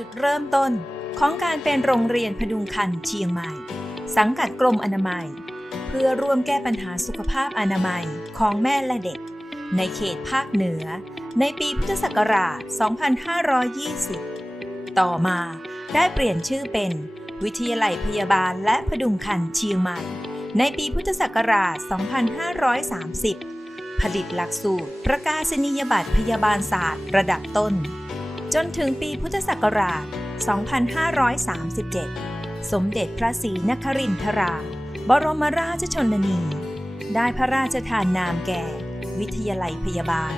จุดเริ่มต้นของการเป็นโรงเรียนพดุงคันเชียงใหม่ สังกัดกรมอนามัย เพื่อร่วมแก้ปัญหาสุขภาพอนามัยของแม่และเด็ก ในเขตภาคเหนือ ในปีพุทธศักราช 2520 ต่อมาได้เปลี่ยนชื่อเป็น วิทยาลัยพยาบาลและพดุงคันเชียงใหม่ ในปีพุทธศักราช 2530 ผลิตหลักสูตรประกาศนียบัตรพยาบาลศาสตร์ ระดับต้น จนถึงปีพุทธศักราช 2537 สมเด็จพระศรีนครินทรา บรมราชชนนี ได้พระราชทานนามแก่ วิทยาลัยพยาบาล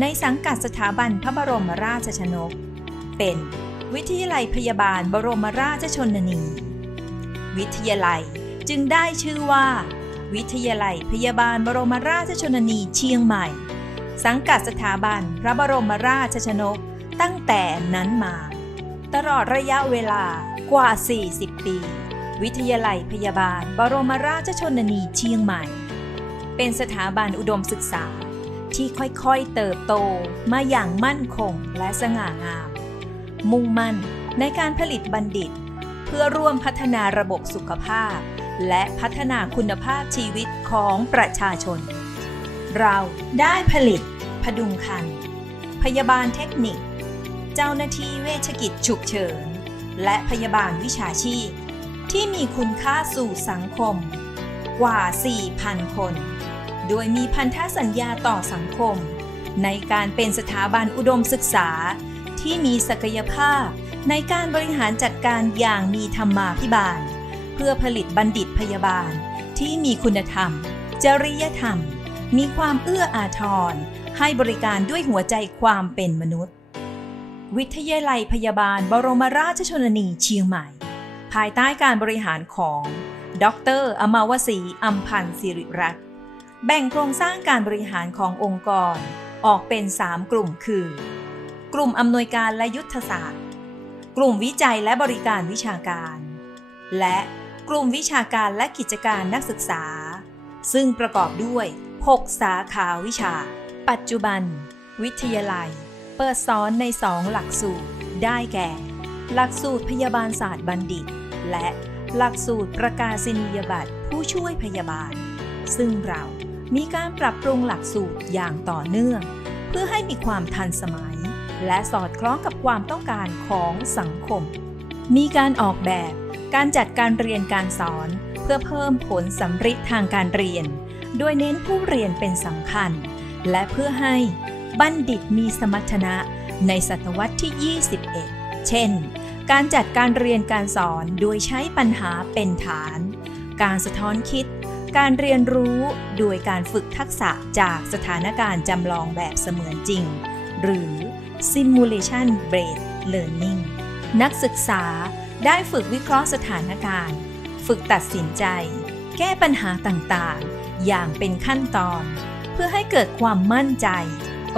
ในสังกัดสถาบันพระบรมราชชนก เป็นวิทยาลัยพยาบาลบรมราชชนนี วิทยาลัยจึงได้ชื่อว่า วิทยาลัยพยาบาลบรมราชชนนีเชียงใหม่ สังกัดสถาบันพระบรมราชชนก ตั้งแต่นั้นมา ตลอดระยะเวลากว่า 40 ปี วิทยาลัยพยาบาล บรมราชชนนีเชียงใหม่ เป็นสถาบันอุดมศึกษาที่ค่อยๆเติบโตมาอย่างมั่นคงและสง่างาม มุ่งมั่นในการผลิตบัณฑิต เพื่อร่วมพัฒนาระบบสุขภาพ และพัฒนาคุณภาพชีวิตของประชาชน เราได้ผลิต พดุงคัน พยาบาลเทคนิค เจ้าหน้าที่เวชกิจฉุกเฉิน และพยาบาลวิชาชีพ ที่มีคุณค่าสู่สังคม กว่า 4,000 คน โดยมีพันธสัญญาต่อสังคม ในการเป็นสถาบันอุดมศึกษา ที่มีศักยภาพในการบริหารจัดการอย่างมีธรรมาภิบาล เพื่อผลิตบัณฑิตพยาบาล ที่มีคุณธรรม จริยธรรม มีความเอื้ออาทร ให้บริการด้วยหัวใจความเป็นมนุษย์ วิทยาลัยพยาบาลบรมราชชนนีเชียงใหม่ ภายใต้การบริหารของ ดร อมาวสีอัมพันธ์สิริรัตน์แบ่งโครงสร้างการบริหารขององค์กร ออกเป็น 3 กลุ่มคือ กลุ่มอำนวยการและยุทธศาสตร์ กลุ่มวิจัยและบริการวิชาการ และกลุ่มวิชาการและกิจการนักศึกษา ซึ่งประกอบด้วย 6 สาขาวิชา ปัจจุบัน วิทยาลัย เปิดสอนใน 2 หลักสูตร ได้แก่ หลักสูตรพยาบาลศาสตร์บัณฑิต และหลักสูตรประกาศนียบัตรผู้ช่วยพยาบาล ซึ่งเรามีการปรับปรุงหลักสูตรอย่างต่อเนื่อง เพื่อให้มีความทันสมัย และสอดคล้องกับความต้องการของสังคม มีการออกแบบ การจัดการเรียนการสอน เพื่อเพิ่มผลสำฤทธิ์ทางการเรียน โดยเน้นผู้เรียนเป็นสำคัญ และเพื่อให้ บัณฑิตมีสมรรถนะในศตวรรษที่ 21 เช่น การจัดการเรียนการสอนโดยใช้ปัญหาเป็นฐาน การสะท้อนคิด การเรียนรู้โดยการฝึกทักษะจากสถานการณ์จำลองแบบเสมือนจริง หรือ Simulation Based Learning นักศึกษาได้ฝึกวิเคราะห์สถานการณ์ ฝึกตัดสินใจ แก้ปัญหาต่างๆ อย่างเป็นขั้นตอน เพื่อให้เกิดความมั่นใจ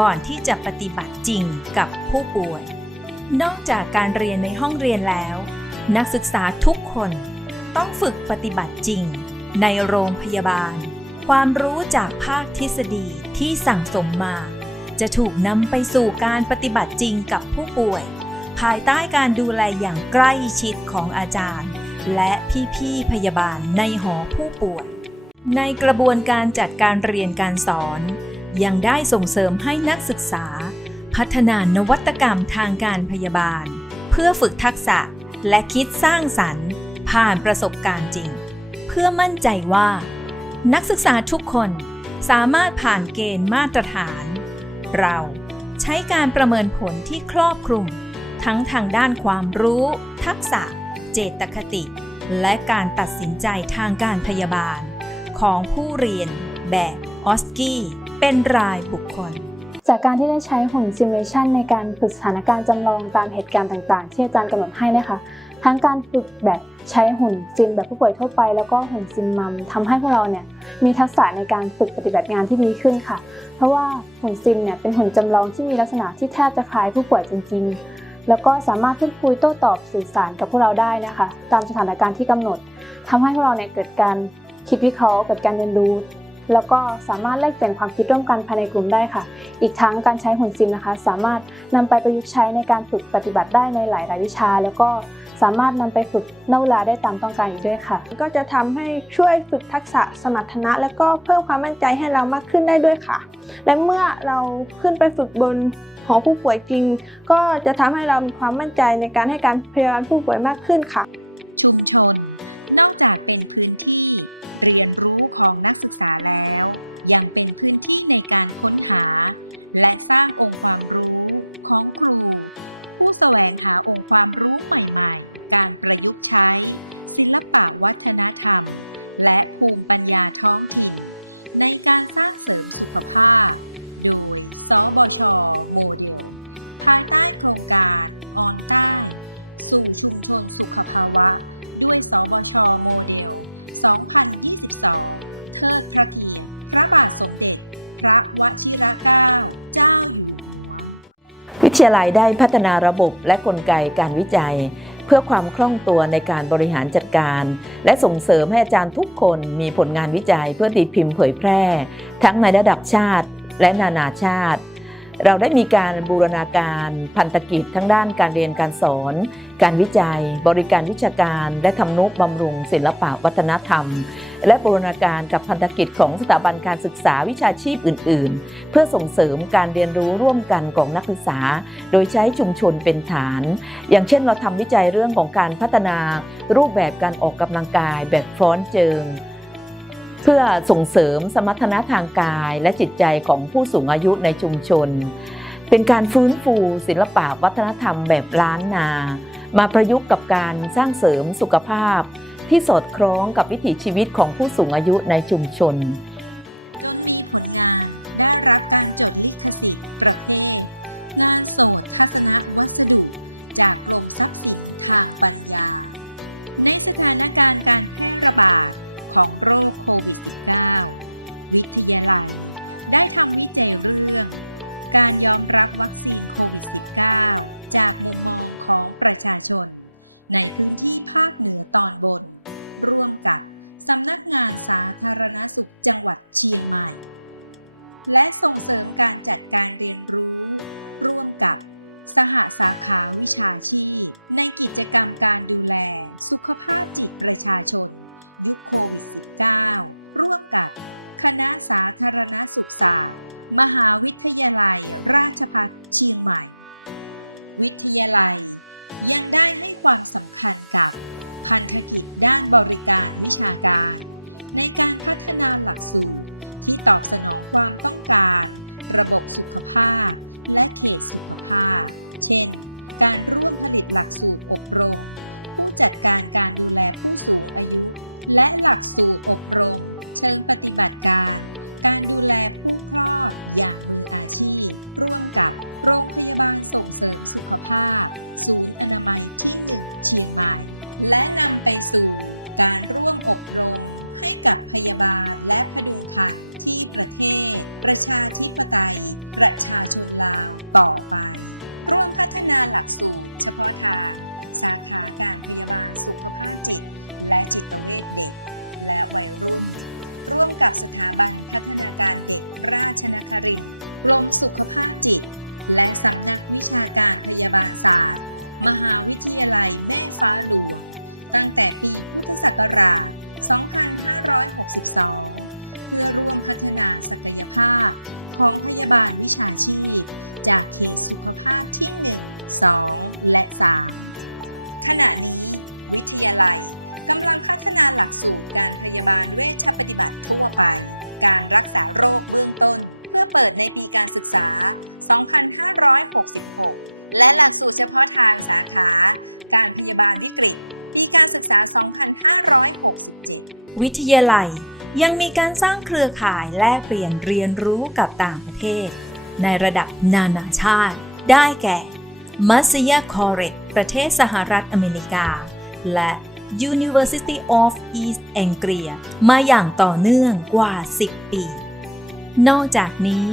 ก่อนที่จะปฏิบัติจริงกับผู้ป่วย นอกจากการเรียนในห้องเรียนแล้ว นักศึกษาทุกคนต้องฝึกปฏิบัติจริง ในโรงพยาบาล ความรู้จากภาคทฤษฎีที่สั่งสมมา จะถูกนำไปสู่การปฏิบัติจริงกับผู้ป่วย ภายใต้การดูแลอย่างใกล้ชิดของอาจารย์ และพี่ๆพยาบาลในหอผู้ป่วย ในกระบวนการจัดการเรียนการสอน ยังได้ส่งเสริมให้นักศึกษา พัฒนานวัตกรรมทางการพยาบาล เพื่อฝึกทักษะและคิดสร้างสรรค์ ผ่านประสบการณ์จริง เพื่อมั่นใจว่า นักศึกษาทุกคนสามารถผ่านเกณฑ์มาตรฐาน เราใช้การประเมินผลที่ครอบคลุม ทั้งทางด้านความรู้ ทักษะ เจตคติ และการตัดสินใจทางการพยาบาล ของผู้เรียนแบบ ออสกี้เป็นรายบุคคล จากการที่ได้ใช้หุ่นซิมูเลชันในการฝึกสถานการณ์จำลองตามเหตุการณ์ต่างๆ ที่อาจารย์กำหนดให้นะคะ ทั้งการฝึกแบบใช้หุ่นซิมแบบผู้ป่วยทั่วไป แล้วก็หุ่นซิมมัมทำให้พวกเราเนี่ยมีทักษะในการฝึกปฏิบัติงานที่ดีขึ้นค่ะ เพราะว่าหุ่นซิมเนี่ยเป็นหุ่นจำลองที่มีลักษณะที่แทบจะคล้ายผู้ป่วยจริง ๆแล้วก็สามารถพูดคุยโต้ตอบสื่อสารกับพวกเราได้นะคะ ตามสถานการณ์ที่กำหนดทำให้พวกเราเนี่ยเกิดการคิดวิเคราะห์เกิดการเรียนรู้ แล้วก็สามารถแลกเปลี่ยนความคิดร่วมกันภายในกลุ่มได้ค่ะ อีกทั้งการใช้หุ่นซิมนะคะ สามารถนำไปประยุกต์ใช้ในการฝึกปฏิบัติได้ในหลายๆวิชา แล้วก็สามารถนำไปฝึกนอกเวลาได้ตามต้องการอีกด้วยค่ะ ก็จะทำให้ช่วยฝึกทักษะสมรรถนะ และก็เพิ่มความมั่นใจให้เรามากขึ้นได้ด้วยค่ะ และเมื่อเราขึ้นไปฝึกบนหอผู้ป่วยจริง ก็จะทำให้เรามีความมั่นใจในการให้การพยาบาลผู้ป่วยมากขึ้นค่ะ ชุมชน นอกจากเป็นพื้นที่ เรียนรู้ของนักศึกษาแล้ว ยังเป็นพื้นที่ในการค้นหา และสร้างองค์ความรู้ของครู ผู้แสวงหาองค์ความรู้ใหม่ๆ การประยุกต์ใช้ ศิลปะวัฒนธรรม และภูมิปัญญาท้องถิ่น ในการสร้างเสริมสุขภาพ โดยสบชโมเดล ภายใต้โครงการออนใต้ สู่ชุมชนสุขภาวะ ด้วยสบชโมเดล 2022 เทิดพระเกียรติ พระบาทสมเด็จ พระวชิรเกล้าเจ้าอยู่หัว วิทยาลัยได้พัฒนาระบบและกลไกการวิจัย เพื่อความคล่องตัวในการบริหารจัดการ และส่งเสริมให้อาจารย์ทุกคนมีผลงานวิจัยเพื่อตีพิมพ์เผยแพร่ ทั้งในระดับชาติและนานาชาติ เราได้มีการบูรณาการพันธกิจทั้งด้านการเรียนการสอน การวิจัย บริการวิชาการ และทำนุบำรุงศิลปะวัฒนธรรม และบูรณาการกับพันธกิจของสถาบันการศึกษาวิชาชีพอื่น ๆ เพื่อส่งเสริมการเรียนรู้ร่วมกันของนักศึกษา โดยใช้ชุมชนเป็นฐาน อย่างเช่นเราทำวิจัยเรื่องของการพัฒนารูปแบบการออกกำลังกายแบบฟ้อนเจิง เพื่อส่งเสริมสมรรถนะทางกายและจิตใจของผู้สูงอายุในชุมชน เป็นการฟื้นฟูศิลปะวัฒนธรรมแบบล้านนา มาประยุกต์กับการสร้างเสริมสุขภาพ ที่สอดคล้องกับวิถีชีวิตของผู้สูงอายุในชุมชน จนมีผลงานได้รับการจดลิขสิทธิ์ประเภท งานโสดทัศนวัสดุ จากกรมทรัพย์สินทางปัญญา ในสถานการณ์การแพร่ระบาด ของโรคโควิด -19 วิทยาลัย ได้ทำวิจัยเรื่อง การยอมรับวัคซีนโควิด -19 จากมุมมองของประชาชน ในพื้นที่ภาคเหนือตอนบน ร่วมกับสำนักงานสาธารณสุขจังหวัดเชียงใหม่ และส่งเสริมการจัดการเรียนรู้ ร่วมกับสหสาขาวิชาชีพ ในกิจกรรมการดูแล สุขภาพจิตประชาชน ยุคโควิด -19 ร่วมกับคณะสาธารณสุขศาสตร์ มหาวิทยาลัยราชภัฏเชียงใหม่ วิทยาลัยยังได้ให้ความสำคัญกับพันธกิจด้านบริการวิชาการ ในการพัฒนาหลักสูตรที่ตอบสนองความต้องการ ระบบสุขภาพ และเขตสุขภาพ เช่น การร่วมผลิตหลักสูตรอบรม ผู้จัดการการดูแลผู้สูงอายุ และหลักสูตรอบรม เชิงปฏิบัติการ การดูแลผู้คลอดอย่างมืออาชีพ ร่วมกับโรงพยาบาลส่งเสริมสุขภาพ ศูนย์อนามัยที่ 1 เชียงใหม่ และนำไปสู่การร่วมอบรมให้กับพยาบาลและพดุงคันที่ประเทศ ประชาธิปไตย ประชาชนลาวต่อไป ร่วมพัฒนาหลักสูตร เฉพาะทาง สาขาการพยาบาลสุขภาพจิต และจิตเวชเด็ก และวัยรุ่น ร่วมกับสถาบันพัฒนาการเด็กราชนครินทร์กรมสุขภาพจิต และสำนักวิชาการพยาบาลศาสตร์ มหาวิทยาลัยแม่ฟ้าหลวง ตั้งแต่ปีพุทธศักราช 2562 เพื่อร่วมพัฒนาศักยภาพของพยาบาลวิชาชีพ จากเขตสุขภาพที่ 1 2 และ 3 ขณะนี้วิทยาลัย กำลังพัฒนาหลักสูตรการพยาบาลเวชปฏิบัติทั่วไป การรักษาโรคเบื้องต้น เพื่อเปิดในปีการศึกษา 2566 และหลักสูตรเฉพาะทางสาขา การพยาบาลวิกฤต ปีการศึกษา 2567 วิทยาลัย ยังมีการสร้างเครือข่ายแลกเปลี่ยนเรียนรู้กับต่างประเทศ ในระดับนานาชาติ ได้แก่มัสยาคอร์เรตประเทศสหรัฐอเมริกา และ University of East Anglia มาอย่างต่อเนื่องกว่า 10 ปี นอกจากนี้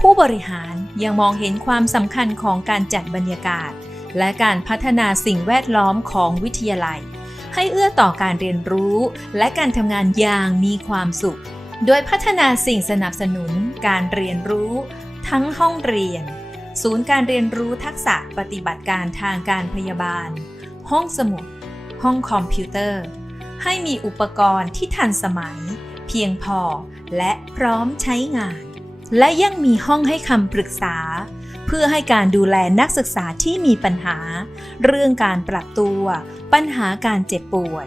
ผู้บริหารยังมองเห็นความสำคัญของการจัดบรรยากาศ และการพัฒนาสิ่งแวดล้อมของวิทยาลัย ให้เอื้อต่อการเรียนรู้ และการทำงานอย่างมีความสุข โดยพัฒนาสิ่งสนับสนุนการเรียนรู้ ทั้งห้องเรียน ศูนย์การเรียนรู้ทักษะปฏิบัติการทางการพยาบาล ห้องสมุด ห้องคอมพิวเตอร์ ให้มีอุปกรณ์ที่ทันสมัย เพียงพอและพร้อมใช้งาน และยังมีห้องให้คำปรึกษา เพื่อให้การดูแลนักศึกษาที่มีปัญหา เรื่องการปรับตัว ปัญหาการเจ็บป่วย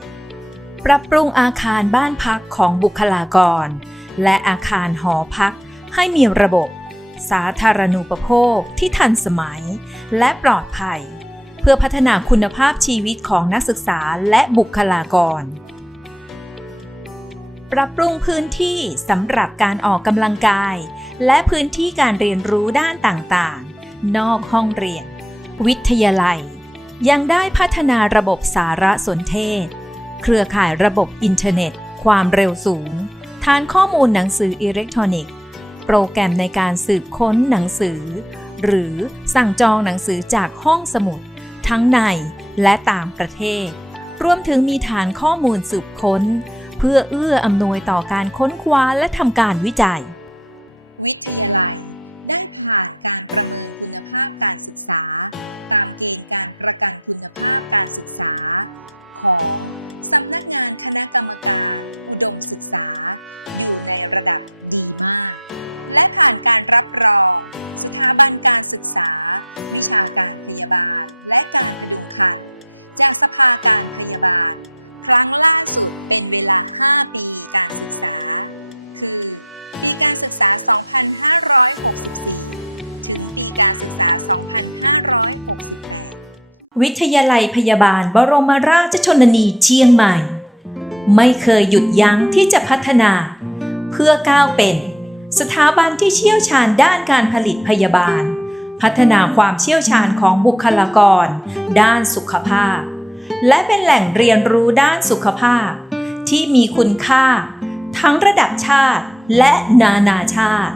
ปรับปรุงอาคารบ้านพักของบุคลากร และอาคารหอพักให้มีระบบ สาธารณูปโภคที่ทันสมัย และปลอดภัย พื่อพัฒนาคุณภาพชีวิตของนักศึกษาและบุคลากร ปรับปรุงพื้นที่สำหรับการออกกำลังกาย และพื้นที่การเรียนรู้ด้านต่างๆ นอกห้องเรียน วิทยาลัย ยังได้พัฒนาระบบสารสนเทศ เครือข่ายระบบอินเทอร์เน็ต ความเร็วสูง ฐานข้อมูลหนังสืออิเล็กทรอนิกส์ โปรแกรมในการสืบค้นหนังสือหรือสั่งจองหนังสือจากห้องสมุด ทั้งในและต่างประเทศ รวมถึงมีฐานข้อมูลสืบค้น เพื่อเอื้ออำนวยต่อการค้นคว้าและทำการวิจัย วิทยาลัยได้ผ่านการประเมินคุณภาพการศึกษา ตามเกณฑ์การประกันคุณภาพการศึกษา ของสำนักงานคณะกรรมการ อุดมศึกษา อยู่ในระดับดีมาก และผ่านการรับรอง สถาบันการศึกษา วิชาการพยาบาล และการพดุงครรภ์จากสภาการพยาบาล ครั้งล่าสุดเป็นเวลา 5 ปีการศึกษา คือ ปีการศึกษา 2564 ถึงปีการศึกษา 2568 วิทยาลัยพยาบาลบรมราชชนนีเชียงใหม่ ไม่เคยหยุดยั้งที่จะพัฒนา เพื่อก้าวเป็น สถาบันที่เชี่ยวชาญด้านการผลิตพยาบาล พัฒนาความเชี่ยวชาญของบุคลากร ด้านสุขภาพ และเป็นแหล่งเรียนรู้ด้านสุขภาพ ที่มีคุณค่า ทั้งระดับชาติและนานาชาติ